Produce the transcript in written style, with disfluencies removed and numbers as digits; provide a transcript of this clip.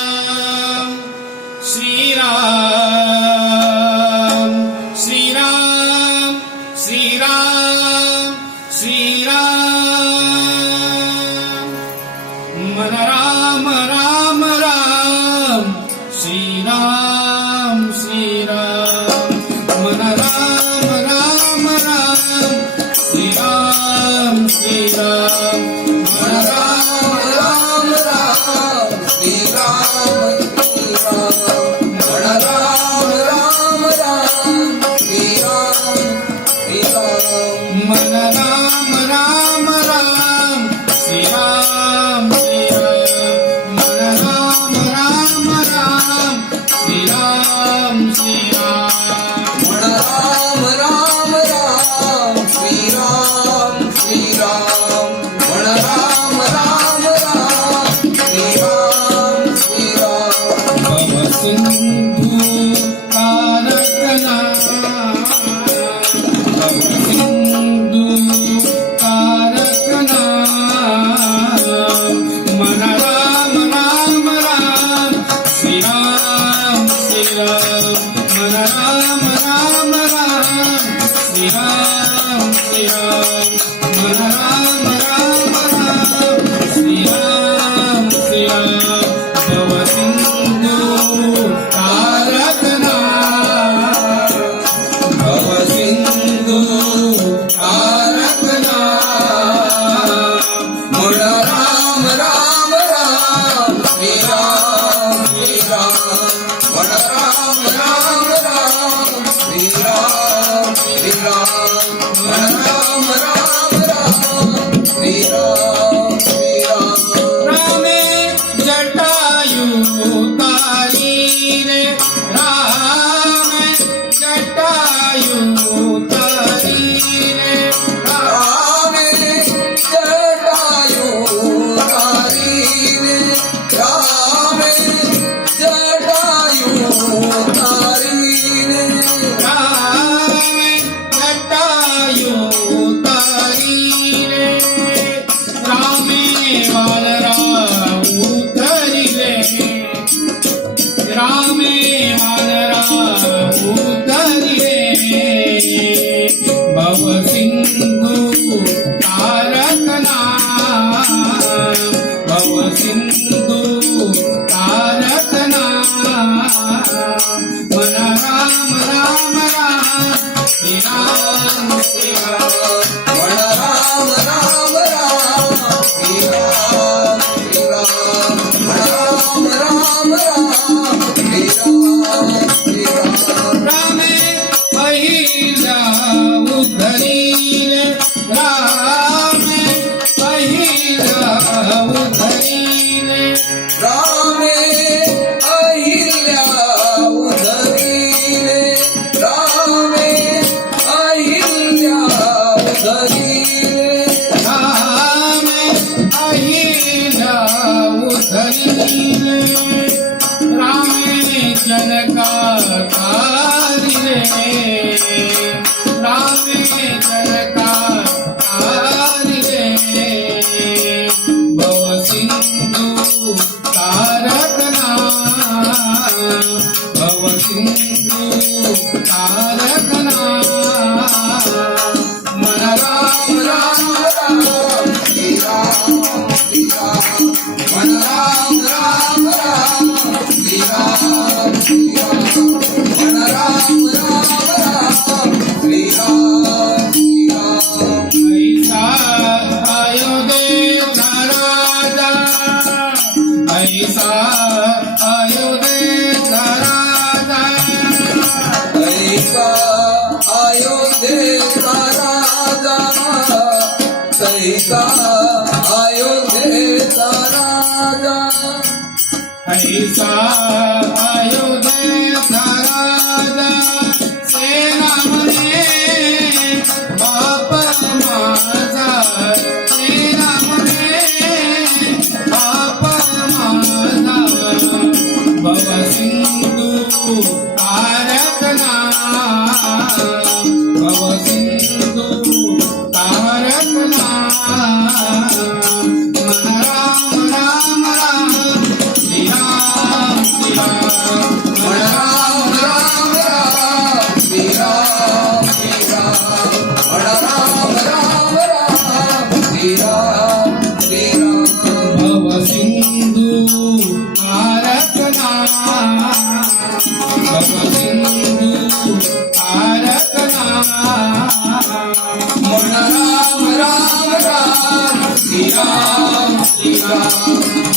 श्रीराम श्रीराम श्रीराम श्रीराम श्रीराम मन राम राम राम श्रीराम श्रीराम मन राम राम राम श्रीराम श्रीराम मन राम राम राम श्रीराम श्रीराम मन राम राम राम श्रीराम श्रीराम मन राम राम राम श्रीराम श्रीराम मन राम राम राम श्रीराम श्रीराम मन राम राम राम श्रीराम श्रीराम मन राम राम राम श्रीराम श्रीराम भव सिंधु तारकना भव सिंधु तारकना मन राम राम राम श्रीराम श्रीराम मन राम राम राम श्रीराम श्रीराम मन राम राम राम श्रीराम श्रीराम भव सिंधु तारकना भव सिंधु तारकना मन राम राम राम श्रीराम श्रीराम मन राम राम राम श्रीराम श्रीराम मन राम राम राम श्रीराम श्रीराम रामे जटायु तारी रे राम जटायु तारी रे राम जटायु तारी रे राम जटायु तारी रे राम जटायु तारी रे रामे वानरा उतरिले रामे वानरा उतरिले भव सिंधु तारकना भव सिंधु तारकना मन राम राम राम श्रीराम श्रीराम मन राम राम राम श्रीराम श्रीराम मन राम राम राम श्रीराम श्रीराम रामे पहिला उद्धरीले रामे पहिला उद्धरीले रामे अहिल्या उद्धरीले रामे अहिल्या उद्धरीले रामे अहिल्या उद्धरीले रामे जनकाकारी रे रामे जनकाकारी रे भव सिंधु तारकना भव सिंधु तारकना मन राम राम राम श्रीराम श्रीराम मन राम राम राम श्रीराम श्रीराम मन राम राम राम श्रीराम श्रीराम ऐसा अयोध्येचा राजा ऐसा अयोध्येचा राजा ऐसा अयोध्येचा राजा ऐसा अयोध्येचा राजा ऐसा अयोध्येचा राजा सेना म्हणे बाप माझा सेना म्हणे बाप माझा भव सिंधु तारकना भव सिंधु तारकना मन राम राम राम श्रीराम श्रीराम